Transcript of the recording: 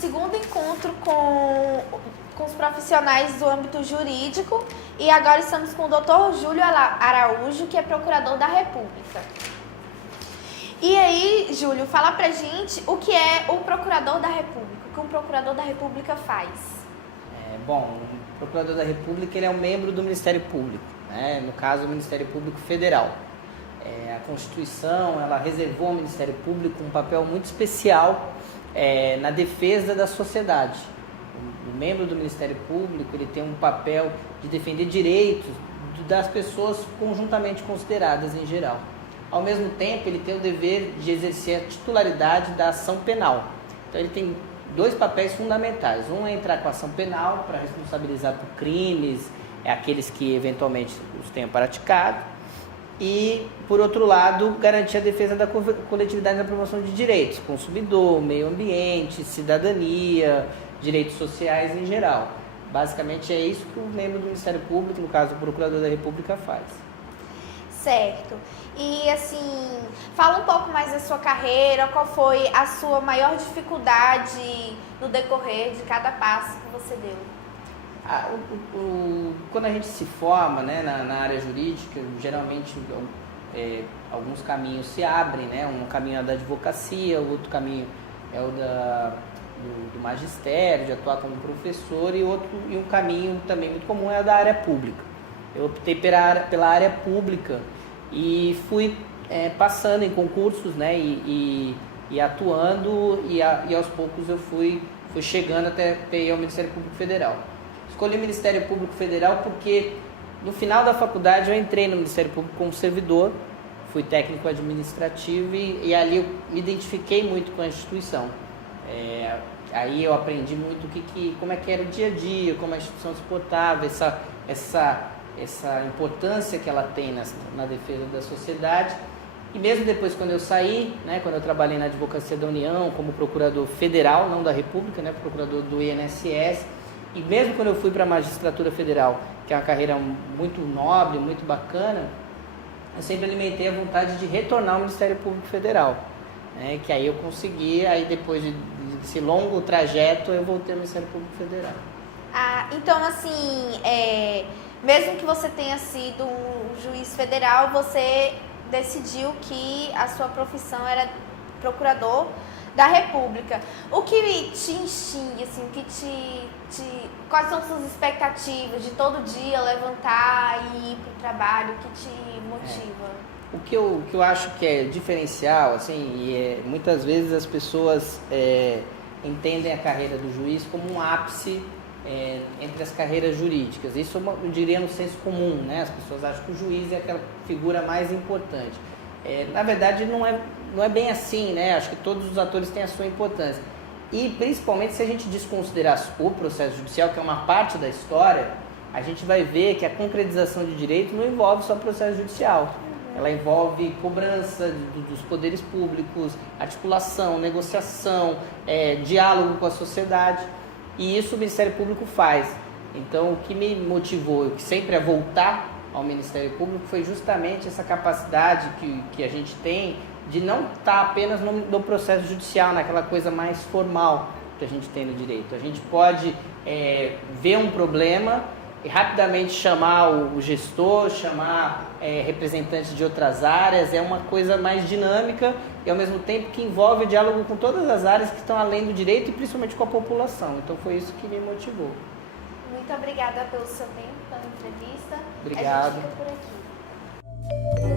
segundo encontro com os profissionais do âmbito jurídico e agora estamos com o Dr. Júlio Araújo, que é Procurador da República. E aí, Júlio, fala pra gente o que é o Procurador da República, o que um Procurador da República faz. Bom, o Procurador da República ele é um membro do Ministério Público, né? No caso, o Ministério Público Federal. A Constituição ela reservou ao Ministério Público um papel muito especial na defesa da sociedade. O membro do Ministério Público ele tem um papel de defender direitos das pessoas conjuntamente consideradas em geral. Ao mesmo tempo, ele tem o dever de exercer a titularidade da ação penal. Então, ele tem dois papéis fundamentais. Um é entrar com a ação penal para responsabilizar por crimes, aqueles que eventualmente os tenham praticado. E, por outro lado, garantir a defesa da coletividade na promoção de direitos, consumidor, meio ambiente, cidadania, direitos sociais em geral. Basicamente é isso que o membro do Ministério Público, no caso o Procurador da República, faz. Certo. E assim, fala um pouco mais da sua carreira, qual foi a sua maior dificuldade no decorrer de cada passo que você deu? Quando a gente se forma, né, na área jurídica, geralmente alguns caminhos se abrem, né? Um caminho é da advocacia, o outro caminho é o do magistério, de atuar como professor, e um caminho também muito comum é o da área pública. Eu optei pela área pública e fui passando em concursos, né, e atuando, e aos poucos eu fui chegando até ir ao Ministério Público Federal. Escolhi o Ministério Público Federal porque no final da faculdade eu entrei no Ministério Público como servidor, fui técnico administrativo e ali eu me identifiquei muito com a instituição. Aí eu aprendi muito como é que era o dia a dia, como a instituição se portava, essa importância que ela tem na defesa da sociedade. E mesmo depois, quando eu saí, né, quando eu trabalhei na Advocacia da União como procurador federal, não da República, né, procurador do INSS, e mesmo quando eu fui para a Magistratura Federal, que é uma carreira muito nobre, muito bacana, eu sempre alimentei a vontade de retornar ao Ministério Público Federal, né, que aí eu consegui, aí depois desse longo trajeto, eu voltei ao Ministério Público Federal. Então assim, mesmo que você tenha sido um juiz federal, você decidiu que a sua profissão era procurador da República. O que te instiga, assim, quais são suas expectativas de todo dia levantar e ir para o trabalho? O que te motiva? O que eu acho que é diferencial, assim, muitas vezes as pessoas entendem a carreira do juiz como um ápice entre as carreiras jurídicas. Isso eu diria no senso comum, né? As pessoas acham que o juiz é aquela figura mais importante. Na verdade, não é bem assim, né? Acho que todos os atores têm a sua importância. E, principalmente, se a gente desconsiderar o processo judicial, que é uma parte da história, a gente vai ver que a concretização de direito não envolve só o processo judicial. Ela envolve cobrança dos poderes públicos, articulação, negociação, diálogo com a sociedade. E isso o Ministério Público faz. Então, o que me motivou sempre a voltar ao Ministério Público foi justamente essa capacidade que a gente tem de não estar apenas no processo judicial, naquela coisa mais formal que a gente tem no direito. A gente pode ver um problema e rapidamente chamar o gestor, chamar representantes de outras áreas. É uma coisa mais dinâmica e, ao mesmo tempo, que envolve o diálogo com todas as áreas que estão além do direito e principalmente com a população. Então, foi isso que me motivou. Muito obrigada pelo seu tempo, pela entrevista. Obrigado. A gente fica por aqui.